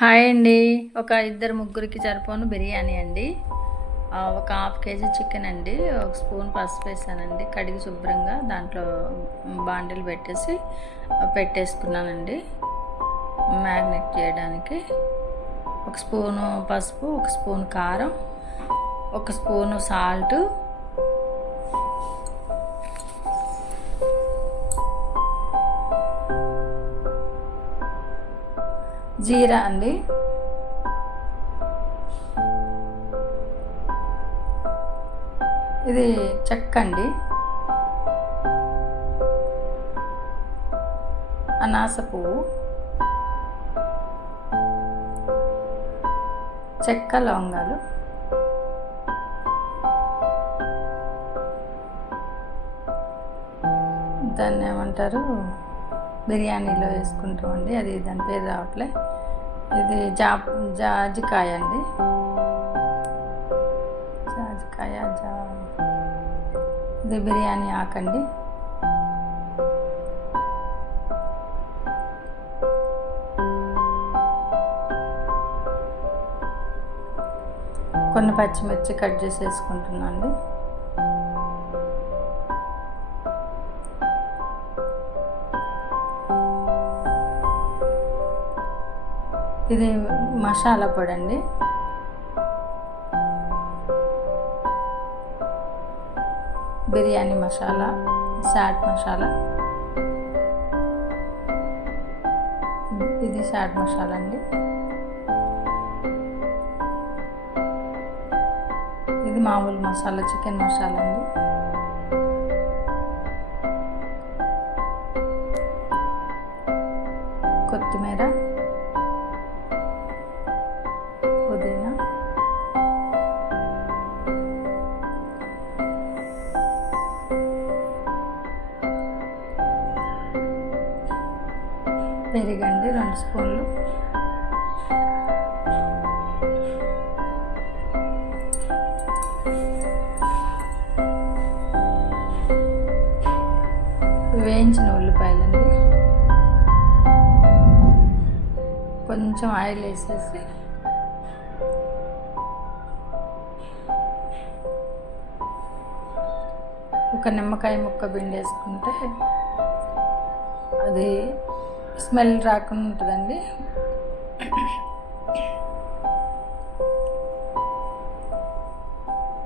Hi అండి. ఒక ఇద్దరు ముగ్గురికి సరిపోను బిర్యానీ అండి. ఒక హాఫ్ కేజీ చికెన్ అండి. ఒక స్పూన్ పసుపు వేసానండి. కడిగి శుభ్రంగా దాంట్లో బాండిలు పెట్టేసి పెట్టేసుకున్నానండి. మ్యాగ్నెట్ చేయడానికి ఒక స్పూను పసుపు ఒక స్పూన్ కారం ఒక స్పూను సాల్ట్ జీరా అండి. ఇది చెక్క అండి. అనాస పువ్వు. చెక్క లవంగాలు. దాన్ని ఏమంటారు? బిర్యానీలో వేసుకుంటామండి. అది దాని పేరు రావట్లే. ఇది జా జాజికాయ అండి. జాజికాయ జా ఇది బిర్యానీ ఆకండి. కొన్ని పచ్చిమిర్చి కట్ చేసి వేసుకుంటున్నాను అండి ఇది మసాలా పొడి అండి. బిర్యానీ మసాలా చాట్ మసాలా. ఇది చాట్ మసాలా అండి. ఇది మామూలు మసాలా చికెన్ మసాలా అండి. కొత్తిమీర. పెరిగండి రెండు స్పూన్లు. వేయించిన ఉల్లిపాయలండి. కొంచెం ఆయిల్ వేసేసి ఒక నిమ్మకాయ ముక్క పిండేసుకుంటే అది స్మెల్ రాకుండా ఉంటుందండి.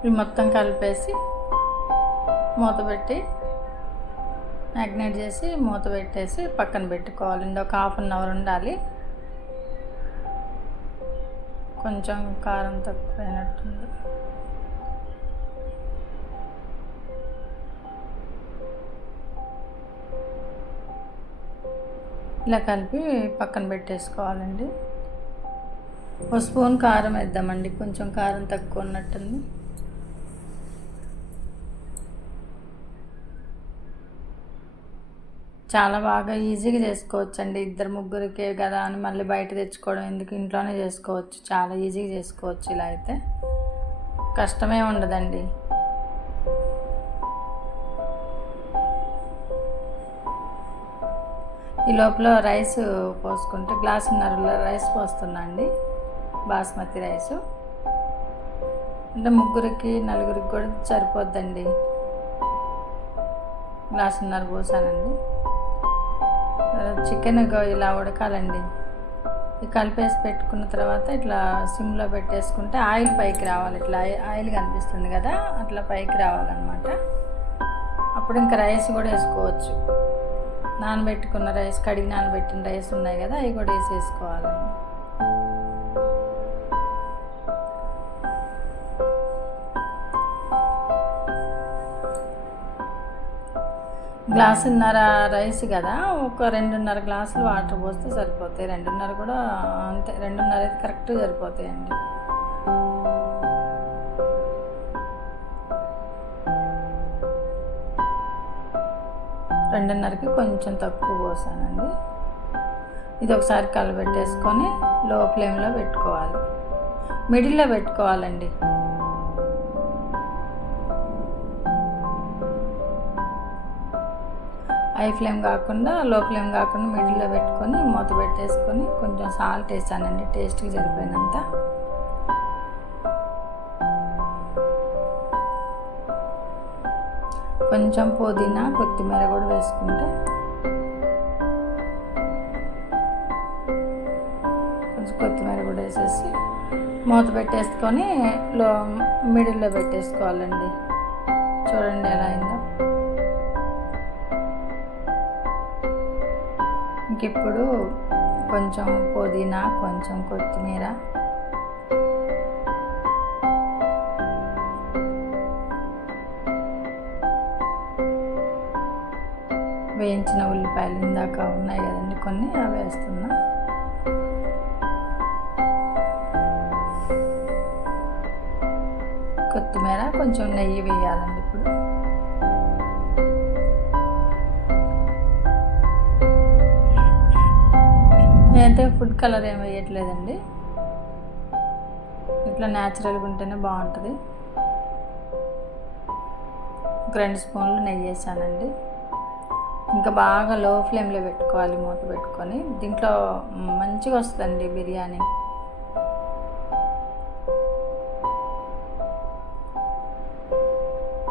ఇవి మొత్తం కలిపేసి మూత పెట్టి మ్యాగ్నేట్ చేసి మూత పెట్టేసి పక్కన పెట్టుకోవాలండి. ఒక హాఫ్ అన్ అవర్ ఉండాలి. కొంచెం కారం తక్కువైనట్టుంది. ఇలా కలిపి పక్కన పెట్టేసుకోవాలండి. ఒక స్పూన్ కారం వేద్దామండి కొంచెం కారం తక్కువ ఉన్నట్టుంది. చాలా బాగా ఈజీగా చేసుకోవచ్చండి. ఇద్దరు ముగ్గురికే కదా అని మళ్ళీ బయట తెచ్చుకోవడం ఎందుకు? ఇంట్లోనే చేసుకోవచ్చు. చాలా ఈజీగా చేసుకోవచ్చు ఇలా అయితే. కష్టమే ఉండదండి. ఈ లోపల రైస్ పోసుకుంటే గ్లాసున్నర రైస్ పోస్తున్నా అండి. బాస్మతి రైసు. అంటే ముగ్గురికి నలుగురికి కూడా సరిపోద్దండి. గ్లాసున్నర పోసానండి. చికెన్ ఇలా ఉడకాలండి. కలిపేసి పెట్టుకున్న తర్వాత ఇట్లా సిమ్లో పెట్టేసుకుంటే ఆయిల్ పైకి రావాలి. ఇట్లా ఆయిల్ కనిపిస్తుంది కదా అట్లా పైకి రావాలన్నమాట. అప్పుడు ఇంకా రైస్ కూడా వేసుకోవచ్చు. నానబెట్టుకున్న రైస్ కడిగి నానబెట్టిన రైస్ ఉన్నాయి కదా అవి కూడా వేసేసుకోవాలండి గ్లాసున్నర రైస్ కదా ఒక రెండున్నర గ్లాసులు వాటర్ పోస్తే సరిపోతాయి. రెండున్నర కూడా అంతే రెండున్నర అయితే కరెక్ట్గా సరిపోతాయండి. రెండున్నరకి కొంచెం తక్కువ పోసానండి. ఇది ఒకసారి కలబెట్టేసుకొని లో ఫ్లేమ్లో పెట్టుకోవాలి. మిడిల్లో పెట్టుకోవాలండి. హై ఫ్లేమ్ కాకుండా లో ఫ్లేమ్ కాకుండా మిడిల్లో పెట్టుకొని మూత పెట్టేసుకొని కొంచెం సాల్ట్ వేసానండి. టేస్ట్కి సరిపోయినంత. కొంచెం పుదీనా కొత్తిమీర కూడా వేసుకుంటే కొంచెం కొత్తిమీర కూడా వేసేసి మూత పెట్టేసుకొని లో మిడిల్లో పెట్టేసుకోవాలండి. చూడండి ఎలా అయిందో. ఇంకిప్పుడు కొంచెం పుదీనా కొంచెం కొత్తిమీర వేయించిన ఉల్లిపాయలు ఇందాక ఉన్నాయి కదండి కొన్ని అవి వేస్తున్నా. కొత్తిమీర కొంచెం నెయ్యి వేయాలండి ఇప్పుడు. నేనైతే ఫుడ్ కలర్ ఏం వేయట్లేదండి. ఇట్లా న్యాచురల్గా ఉంటేనే బాగుంటుంది. ఒక రెండు స్పూన్లు నెయ్యి వేసానండి. ఇంకా బాగా లో ఫ్లేమ్లో పెట్టుకోవాలి మూత పెట్టుకొని. దీంట్లో మంచిగా వస్తుందండి బిర్యానీ.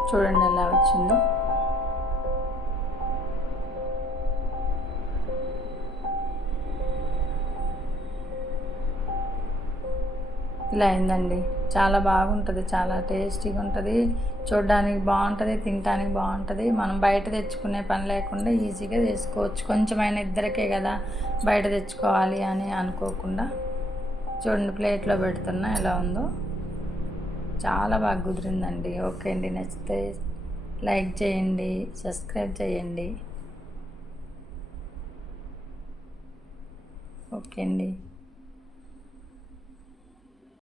చూడండి ఎలా వచ్చిందో. ఇలా అయిందండి. చాలా బాగుంటుంది. చాలా టేస్టీగా ఉంటుంది. చూడడానికి బాగుంటుంది తినడానికి బాగుంటుంది. మనం బయట తెచ్చుకునే పని లేకుండా ఈజీగా చేసుకోవచ్చు. కొంచెమైనా ఇద్దరికే కదా బయట తెచ్చుకోవాలి అని అనుకోకుండా. చూడండి ప్లేట్లో పెడుతున్నా ఎలా ఉందో. చాలా బాగా కుదిరిందండి. ఓకే అండి. నచ్చితే లైక్ చేయండి సబ్స్క్రైబ్ చేయండి. ఓకే అండి.